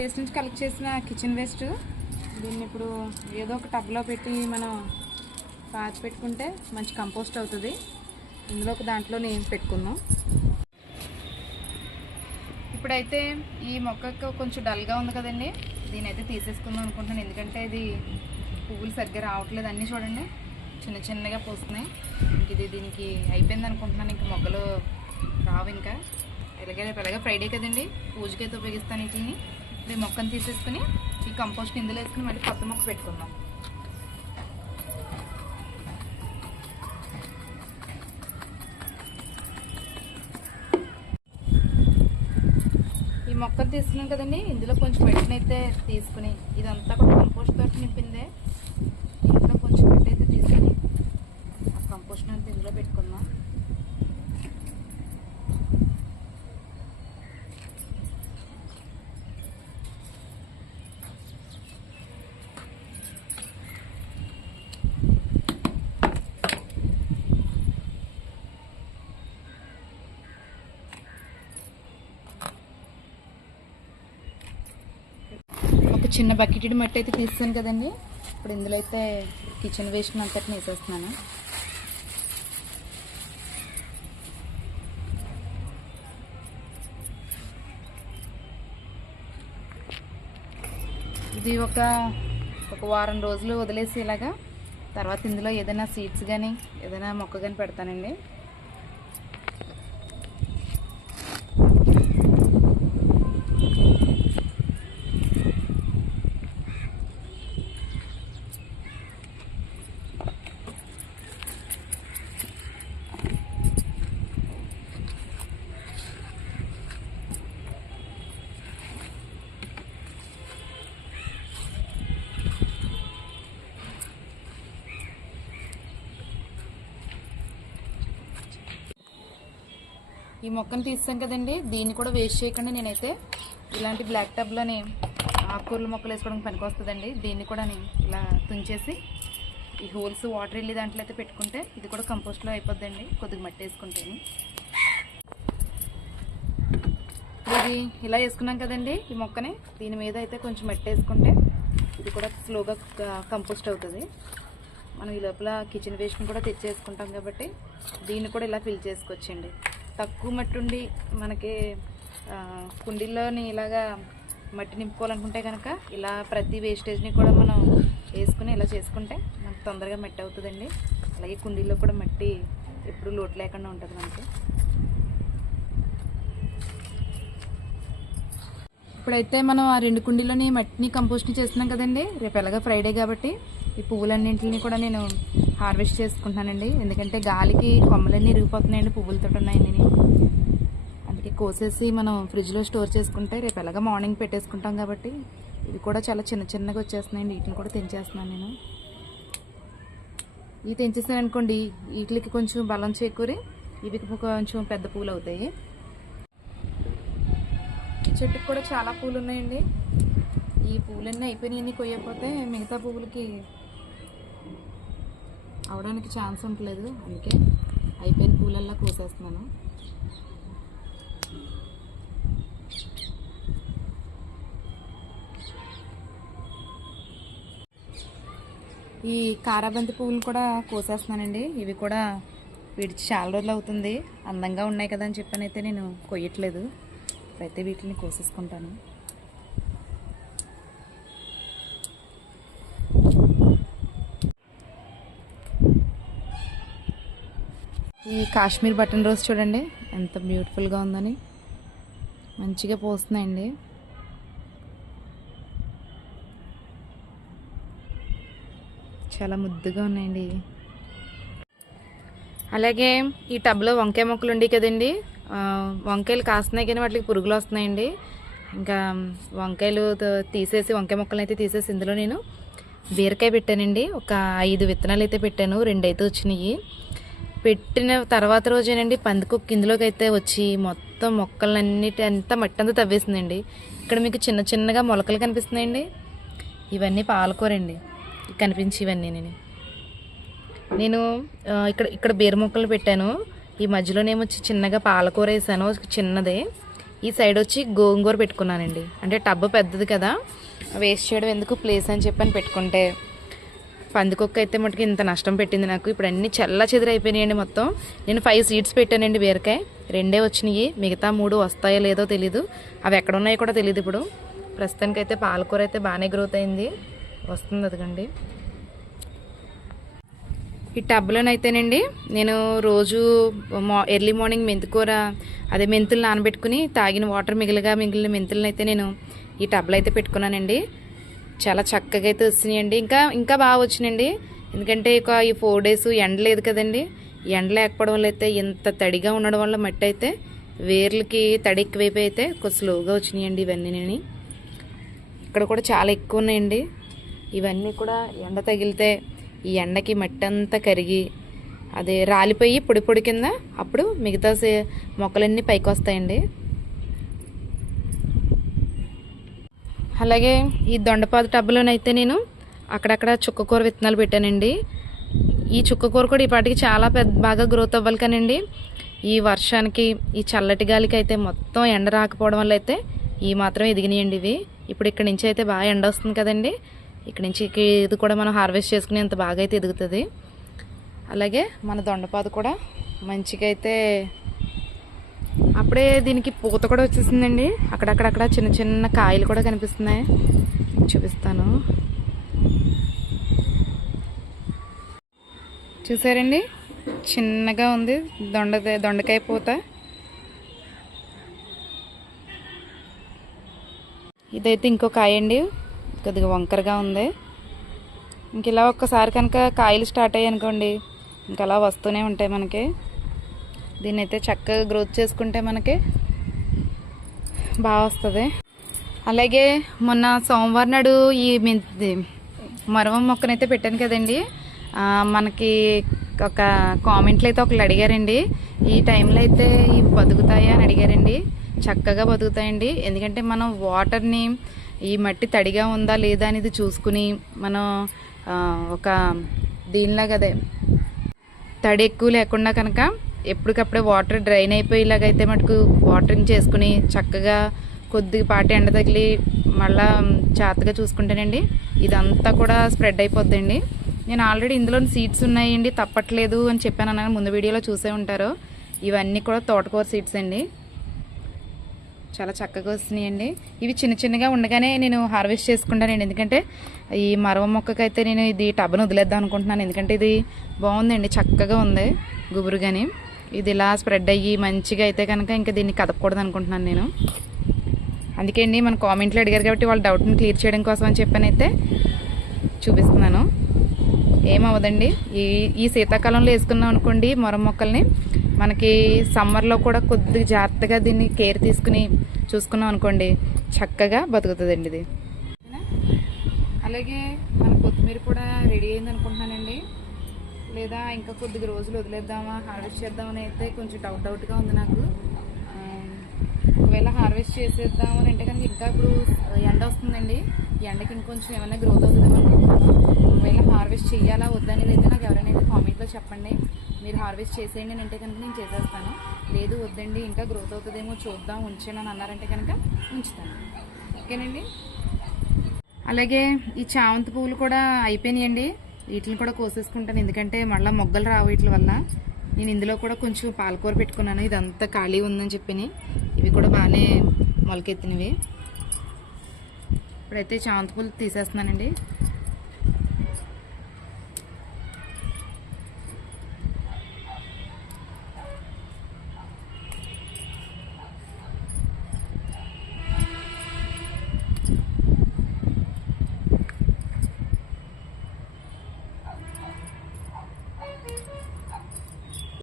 Place నుంచి collect చేసిన kitchen waste దీన్ని ఇప్పుడు ఏదో ఒక టబ్లో పెట్టి మనం పాతి పెట్టుకుంటే మంచి కంపోస్ట్ అవుతుంది. ఇందులో ఒక దాంట్లోనే పెట్టుకుందాం. ఇప్పుడైతే ఈ మొక్కకు కొంచెం డల్గా ఉంది కదండి, దీని అయితే తీసేసుకుందాం అనుకుంటున్నాను. ఎందుకంటే ఇది పువ్వులు సరిగ్గా రావట్లేదు. అన్నీ చూడండి చిన్న చిన్నగా పోస్తున్నాయి. ఇంక ఇది దీనికి అయిపోయింది అనుకుంటున్నాను. ఇంక మొగ్గలు రావు. ఇంకా ఎలాగే ఫ్రైడే కదండి, పూజకి అయితే ఉపయోగిస్తాను. వీటిని ఈ మొక్కను తీసేసుకుని ఈ కంపోస్ట్ ఇందులో వేసుకుని మళ్ళీ కొత్త మొక్క పెట్టుకుందాం. ఈ మొక్కను తీసుకున్నాం కదండి, ఇందులో కొంచెం మట్టిని అయితే తీసుకుని ఇదంతా కూడా కంపోస్ట్ తోటి నింపిందే. ఇందులో కొంచెం మట్టి అయితే తీసుకుని ఆ కంపోస్ట్ అయితే ఇందులో పెట్టుకుందాం. చిన్న బకెటెడ్ మట్టి అయితే తీస్తాను కదండి, ఇప్పుడు ఇందులో అయితే కిచెన్ వేస్ట్ అంతటిని వేసేస్తున్నాను. ఇది ఒక వారం రోజులు వదిలేసి ఇలాగా తర్వాత ఇందులో ఏదైనా సీడ్స్ కానీ ఏదైనా మొక్క కానీ పెడతానండి. ఈ మొక్కను తీస్తాం కదండి, దీన్ని కూడా వేస్ట్ చేయకుండా నేనైతే ఇలాంటి బ్లాక్ టబ్లోని ఆకుకూరల మొక్కలు వేసుకోవడానికి పనికి వస్తుందండి. దీన్ని కూడా నేను ఇలా తుంచేసి ఈ హోల్స్ వాటర్ వెళ్ళి దాంట్లో అయితే పెట్టుకుంటే ఇది కూడా కంపోస్ట్లో అయిపోద్దండి. కొద్దిగా మట్టి వేసుకుంటాను. ఇది ఇలా వేసుకున్నాం కదండి ఈ మొక్కని, దీని మీద అయితే కొంచెం మట్టి వేసుకుంటే ఇది కూడా స్లోగా కంపోస్ట్ అవుతుంది. మనం ఈ లోపల కిచెన్ వేస్ట్ని కూడా తెచ్చేసుకుంటాం కాబట్టి దీన్ని కూడా ఇలా ఫిల్ చేసుకోవచ్చండి. తక్కువ మట్టి ఉండి మనకి కుండీల్లోని ఇలాగా మట్టి నింపుకోవాలనుకుంటే కనుక ఇలా ప్రతి వేస్టేజ్ని కూడా మనం వేసుకుని ఇలా చేసుకుంటే మనకు తొందరగా మట్టి అవుతుందండి. అలాగే కుండీల్లో కూడా మట్టి ఎప్పుడు లోటు లేకుండా ఉంటుంది మనకి. ఇప్పుడైతే మనం ఆ 2 కుండీలోని మట్టిని కంపోస్ట్ని చేస్తున్నాం కదండి. రేపు ఎలాగా ఫ్రైడే కాబట్టి ఈ పువ్వులన్నింటిని కూడా నేను హార్వెస్ట్ చేసుకుంటానండి. ఎందుకంటే గాలికి కొమ్మలన్నీ ఇరిగిపోతున్నాయండి, పువ్వులతో ఉన్నాయండి. అందుకే కోసేసి మనం ఫ్రిడ్జ్లో స్టోర్ చేసుకుంటే రేపు ఎలాగా మార్నింగ్ పెట్టేసుకుంటాం కాబట్టి ఇవి కూడా చాలా చిన్నగా వచ్చేస్తున్నాయండి. వీటిని కూడా తెంచేస్తున్నాను నేను. ఇవి తెంచేస్తాను అనుకోండి, వీటికి కొంచెం బలం చేకూరి ఇవి కొంచెం పెద్ద పూలు అవుతాయి. చెట్టుకి కూడా చాలా పూలు ఉన్నాయండి. ఈ పూలన్నీ అయిపోయినాయి కొయ్యకపోతే మిగతా పువ్వులకి అవడానికి ఛాన్స్ ఉండలేదు. అందుకే అయిపోయిన పూలల్లా కోసేస్తున్నాను. ఈ కారాబంతి పువ్వులు కూడా కోసేస్తున్నానండి. ఇవి కూడా విడిచి చాలా రోజులు అవుతుంది. అందంగా ఉన్నాయి కదా అని చెప్పనైతే నేను కొయ్యట్లేదు. అయితే వీటిని కోసేసుకుంటాను. ఈ కాశ్మీర్ బటన్ రోజ్ చూడండి ఎంత బ్యూటిఫుల్గా ఉందని, మంచిగా పోస్తున్నాయండి. చాలా ముద్దుగా ఉన్నాయండి. అలాగే ఈ టబ్లో వంకాయ మొక్కలు ఉండి కదండి, వంకాయలు కాస్తున్నాయి కానీ వాటికి పురుగులు వస్తున్నాయండి. ఇంకా వంకాయలు తీసేసి వంకాయ మొక్కలను అయితే తీసేసి ఇందులో నేను బీరకాయ పెట్టానండి. ఒక 5 విత్తనాలు అయితే పెట్టాను, 2 అయితే వచ్చినాయి. పెట్టిన తర్వాత రోజేనండి పందికొక్కు ఇందులోకి అయితే వచ్చి మొత్తం మొక్కలన్నిటి అంతా మట్టి అంతా తవ్వేసిందండి. ఇక్కడ మీకు చిన్నగా మొలకలు కనిపిస్తున్నాయండి, ఇవన్నీ పాలకూరండి కనిపించి. ఇవన్నీ నేను ఇక్కడ బీర మొక్కలు పెట్టాను. ఈ మధ్యలోనేమో చిన్నగా పాలకూర వేసాను చిన్నదే. ఈ సైడ్ వచ్చి గోంగూర పెట్టుకున్నానండి. అంటే టబ్బు పెద్దది కదా, వేస్ట్ చేయడం ఎందుకు ప్లేస్ అని చెప్పని పెట్టుకుంటే పందికొక్క అయితే మటుకు ఇంత నష్టం పెట్టింది నాకు. ఇప్పుడు అన్నీ చల్ల చెదిరి అయిపోయినాయండి మొత్తం. నేను 5 సీడ్స్ పెట్టానండి బీరకాయ, 2 వచ్చినాయి, మిగతా 3 వస్తాయో లేదో తెలీదు, అవి ఎక్కడ ఉన్నాయో కూడా తెలియదు. ఇప్పుడు ప్రస్తుతానికైతే పాలకూర అయితే బాగానే గ్రోత్ అయింది, వస్తుంది అదిగండి. ఈ టబ్లోనైతేనండి నేను రోజు ఎర్లీ మార్నింగ్ మెంతికూర అదే మెంతులు నానబెట్టుకుని తాగిన వాటర్ మిగిలిన మెంతులను అయితే నేను ఈ టబ్లో అయితే పెట్టుకున్నానండి. చాలా చక్కగా అయితే వస్తున్నాయండి, ఇంకా బాగా వచ్చినాయండి. ఎందుకంటే ఈ 4 డేస్ ఎండ లేదు కదండి, ఎండ లేకపోవడం వల్ల అయితే ఇంత తడిగా ఉండడం వల్ల మట్టి అయితే వేర్లకి తడి ఎక్కువైపోయి అయితే కొంచెం స్లోగా వచ్చినాయండి. ఇవన్నీ నేను ఇక్కడ కూడా చాలా ఎక్కువ ఉన్నాయండి. ఇవన్నీ కూడా ఎండ తగిలితే ఈ ఎండకి మట్టి అంతా కరిగి అదే రాలిపోయి పొడి పొడి కింద అప్పుడు మిగతా మొక్కలన్నీ పైకి వస్తాయండి. అలాగే ఈ దొండపాదు టబ్బులోనైతే నేను అక్కడక్కడ చుక్కకూర విత్తనాలు పెట్టానండి. ఈ చుక్కకూర కూడా ఈ పాటికి చాలా బాగా గ్రోత్ అవ్వాలి కానండి, ఈ వర్షానికి ఈ చల్లటి గాలికి అయితే మొత్తం ఎండ రాకపోవడం వల్ల అయితే ఈ మాత్రం ఎదిగినాయండి ఇవి. ఇప్పుడు ఇక్కడ నుంచి అయితే బాగా ఎండ వస్తుంది కదండి, ఇక్కడ నుంచి ఇది కూడా మనం హార్వెస్ట్ చేసుకుని అంత బాగా అయితే ఎదుగుతుంది. అలాగే మన దొండపాదు కూడా మంచిగా అయితే అప్పుడే దీనికి పూత కూడా వచ్చేసిందండి. అక్కడక్కడక్కడ చిన్న చిన్న కాయలు కూడా కనిపిస్తున్నాయి, చూపిస్తాను. చూసారండి, చిన్నగా ఉంది దొండకాయ పూత. ఇదైతే ఇంకో కాయ అండి, కొద్దిగా వంకరగా ఉంది. ఇంక ఇలా ఒక్కసారి కనుక కాయలు స్టార్ట్ అయ్యాయి అనుకోండి, ఇంకా అలా వస్తూనే ఉంటాయి మనకి. దీన్ని అయితే చక్కగా గ్రోత్ చేసుకుంటే మనకి బాగా వస్తుంది. అలాగే మొన్న సోమవారం నాడు ఈ మరవం మొక్కనైతే పెట్టాను కదండి, మనకి ఒక కామెంట్లు అయితే ఒకళ్ళు అడిగారండి, ఈ టైంలో అయితే ఇవి బతుకుతాయా అని అడిగారండి. చక్కగా బతుకుతాయండి, ఎందుకంటే మనం వాటర్ని ఈ మట్టి తడిగా ఉందా లేదా అనేది చూసుకుని మనం ఒక దీనిలాగా అదే తడి ఎక్కువ లేకుండా కనుక ఎప్పటికప్పుడే వాటర్ డ్రైన్ అయిపోయేలాగైతే మటుకు వాటరింగ్ చేసుకుని చక్కగా కొద్దిపాటి ఎండ తగిలి మళ్ళా జాగ్రత్తగా చూసుకుంటేనండి ఇదంతా కూడా స్ప్రెడ్ అయిపోద్దండి. నేను ఆల్రెడీ ఇందులో సీడ్స్ ఉన్నాయండి, తప్పట్లేదు అని చెప్పాను అన్నాను, ముందు వీడియోలో చూసే ఉంటారు. ఇవన్నీ కూడా తోటకూర సీడ్స్ అండి, చాలా చక్కగా వస్తున్నాయండి. ఇవి చిన్న చిన్నగా ఉండగానే నేను హార్వెస్ట్ చేసుకుంటానండి, ఎందుకంటే ఈ మరవ మొక్కకైతే నేను ఇది టబ్ను వదిలేద్దాం అనుకుంటున్నాను. ఎందుకంటే ఇది బాగుందండి, చక్కగా ఉంది గుబురుగాని. ఇది ఇలా స్ప్రెడ్ అయ్యి మంచిగా అయితే కనుక ఇంకా దీన్ని కదపకూడదు అనుకుంటున్నాను నేను. అందుకే అండి మన కామెంట్లు అడిగారు కాబట్టి వాళ్ళ డౌట్ని క్లియర్ చేయడం కోసం అని చెప్పనైతే చూపిస్తున్నాను. ఏమవ్వదండి, ఈ శీతాకాలంలో వేసుకున్నాం అనుకోండి మరవ మొక్కల్ని, మనకి సమ్మర్లో కూడా కొద్దిగా జాగ్రత్తగా దీన్ని కేర్ తీసుకుని చూసుకున్నాం అనుకోండి చక్కగా బతుకుతుందండి ఇది. అలాగే మన కొత్తిమీర కూడా రెడీ అయింది అనుకుంటున్నానండి, లేదా ఇంకా కొద్దిగా రోజులు వదిలేద్దామా హార్వెస్ట్ చేద్దామని అయితే కొంచెం డౌట్గా ఉంది నాకు. ఒకవేళ హార్వెస్ట్ చేసేద్దామని అంటే కనుక ఇంకా ఇప్పుడు ఎండ వస్తుందండి, ఈ ఎండకి ఇంకొంచెం ఏమైనా గ్రోత్ అవుతుందేమో అనుకుంటున్నాను. ఒకవేళ హార్వెస్ట్ చేయాలా వద్దనేది అయితే నాకు ఎవరైనా కామెంట్లో చెప్పండి, మీరు హార్వెస్ట్ చేసేయండి అని అంటే కనుక నేను చేసేస్తాను. లేదు వద్దండి ఇంకా గ్రోత్ అవుతుందేమో చూద్దాం ఉంచాను అని అన్నారంటే కనుక ఉంచుతాను, ఓకేనండి. అలాగే ఈ చామంతి పువ్వులు కూడా అయిపోయినాయండి, వీటిని కూడా కోసేసుకుంటాను, ఎందుకంటే మళ్ళీ మొగ్గలు రావు వీటి వల్ల. నేను ఇందులో కూడా కొంచెం పాలకూర పెట్టుకున్నాను, ఇదంతా ఖాళీ ఉందని చెప్పి ఇవి కూడా బాగానే మొలకెత్తినవి. ఇప్పుడైతే చామంతి పూలు తీసేస్తున్నానండి.